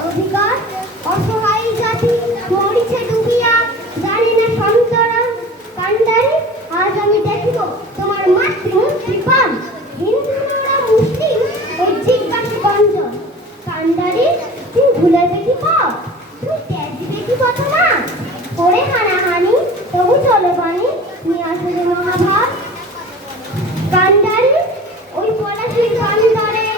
অধিকার অসহায় জাতি মরিছে ডুবিয়া জানি না সন্তরণ কান্ডারি আজ আমি দেখিব তোমার মাতৃমূর্তি পান হিন্দুরা মুসলিম ওই জিজ্ঞাসা গঞ্জন কান্ডারি তুমি ভুলে দেখি পথ তুমি ত্যাজি দেখি পথ না করে হানাহানি তবু চলে বাণী নিয়ে আসলে মহাভাব কান্ডারি ওই পলাশির কান্ডারে